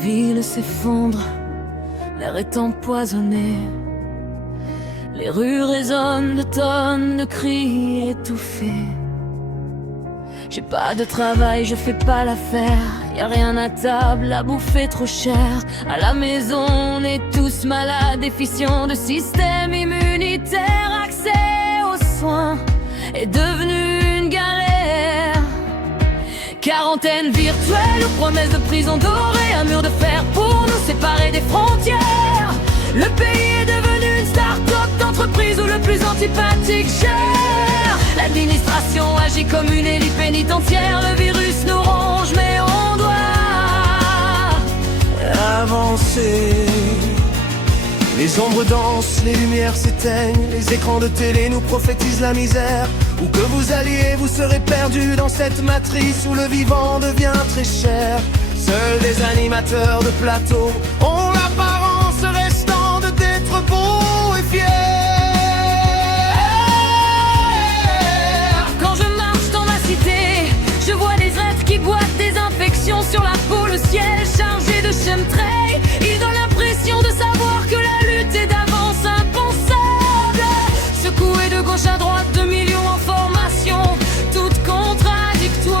ville s'effondre, l'air est empoisonné. Les rues résonnent de tonnes de cris étouffés. J'ai pas de travail, je fais pas l'affaire. Y'a rien à table, la bouffe est trop chère. À la maison, on est tous malades, déficients de système immunitaire. Accès aux soins est devenu une galère. Quarantaine virtuelle, promesse de prison dorée, un mur de fer pour nous séparer des frontières. Le pays est devenu une start-up d'entreprise où le plus antipathique gère. L'administration agit comme une élite pénitentiaire. Le virus nous ronge mais on doit avancer. Les ombres dansent, les lumières s'éteignent. Les écrans de télé nous prophétisent la misère. Où que vous alliez, vous serez perdus dans cette matrice où le vivant devient très cher. Seuls des animateurs de plateau ont l'apparence restante d'être beaux et fiers. Quand je marche dans ma cité, je vois des êtres qui boitent des infections sur la peau. Le ciel chargé de chemtrails, ils donnent l'impression de savoir que la lutte est d'avance impensable. Secoués de gauche à droite, 2 millions en formation, toutes contradictoires.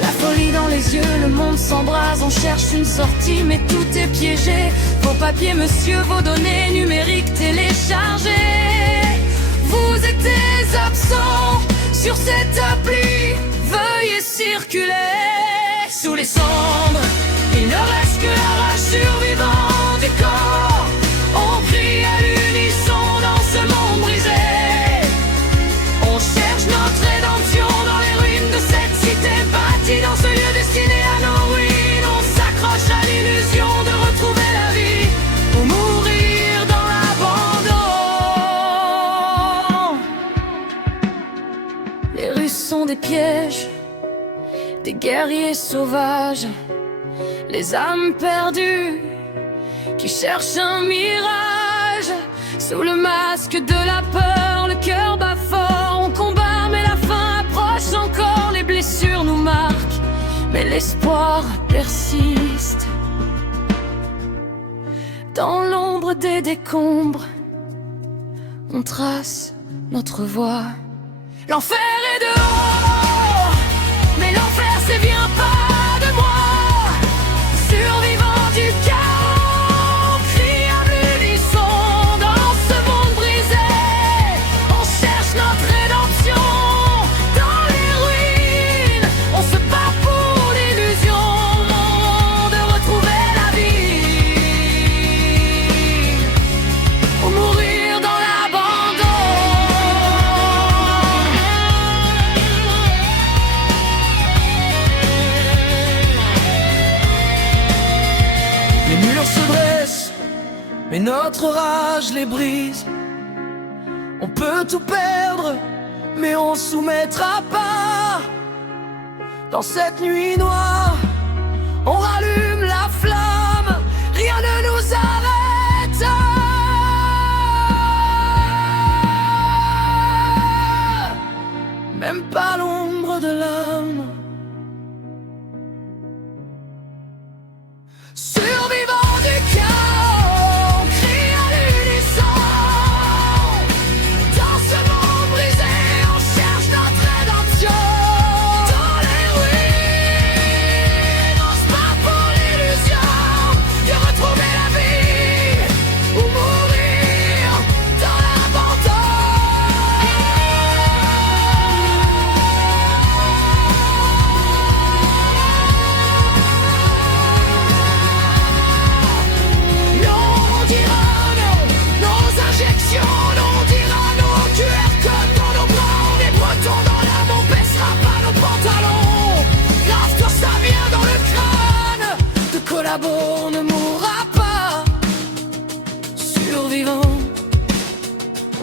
La folie dans les yeux, le monde s'embrase, on cherche une sortie mais tout est piégé. Vos papiers monsieur, vos données numériques téléchargées. Vous êtes absents sur cette appli, veuillez circuler. Sous les cendres, il ne reste que la rage survivante du corps. On crie à l'unisson dans ce monde brisé. On cherche notre rédemption dans les ruines de cette cité bâtie. Dans ce lieu destiné à nos ruines, on s'accroche à l'illusion de retrouver la vie ou mourir dans l'abandon. Les rues sont des pièges, des guerriers sauvages, les âmes perdues qui cherchent un mirage. Sous le masque de la peur, le cœur bat fort. On combat mais la fin approche encore. Les blessures nous marquent mais l'espoir persiste. Dans l'ombre des décombres, on trace notre voie. L'enfer est dehors, mais l'enfer c'est vient pas de moi. Survivant du chaos, on crie à l'unisson dans ce monde brisé. On cherche notre rédemption dans les ruines. On se bat pour l'illusion de retrouver la vie ou mourir dans l'abandon. Les murs se dressent, mais notre rage les brise. On peut tout perdre, mais on soumettra pas. Dans cette nuit noire, on rallume la flamme. Rien ne nous arrête. Même pas l'ombre de l'âme. Survivant du chaos, on crie à l'unisson. Dans ce monde brisé, on cherche notre rédemption. Dans les ruines, on se bat pour l'illusion de retrouver la vie ou mourir dans l'abandon. Non, on dira non, nos injections, non, on dira non, QR code dans nos bras, on est bretons dans l'âme, on baissera pas nos pantalons. Grave, tout ça vient dans le crâne, de collabo, on ne mourra pas. Survivant,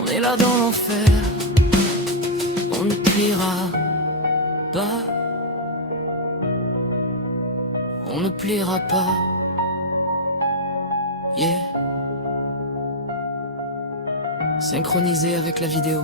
on est là dans l'enfer, on ne criera pas, on ne pliera pas. Yeah. Synchronisé avec la vidéo.